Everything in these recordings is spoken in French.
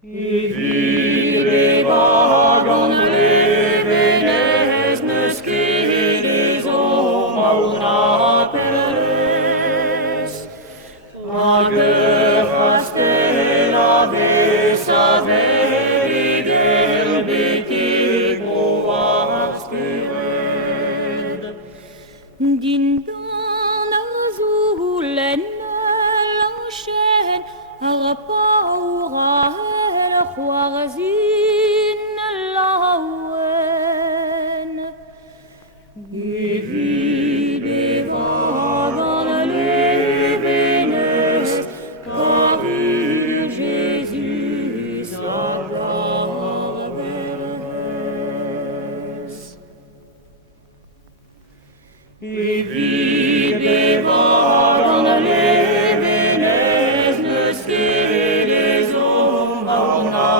Viveva dans les venesnes skidis una perles. Ager hastela vesa verigel bitig moaskired. Din dan azulen lanchen arpaura خوارزين lawen. Viveva dans les venesnes, car Jésus sa parvers. Viveva dans les venesnes, skidis una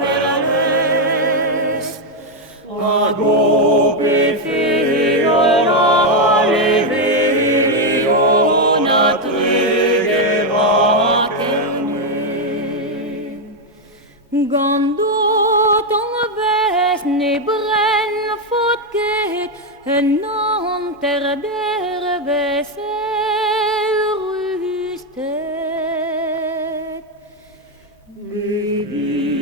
perles. Agope fiola leveriona tregevakene. Gandot on vesne brenn fotket en anter der besel rustet. Viveva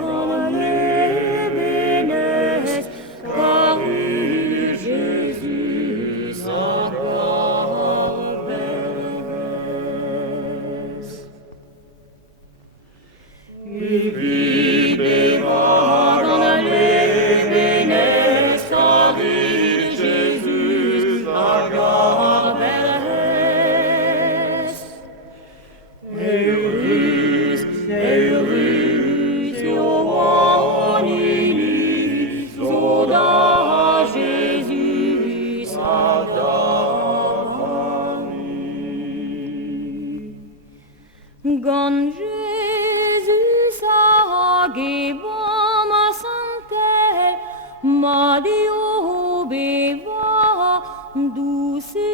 dans les venesnes, car Jésus sa parvers. Viveva dans les venesnes, car Jésus sa parvers. Eurus, Ioannini, soda Jésus Savdani. Gan Jésus ageba ma santel, ma Dio beva douce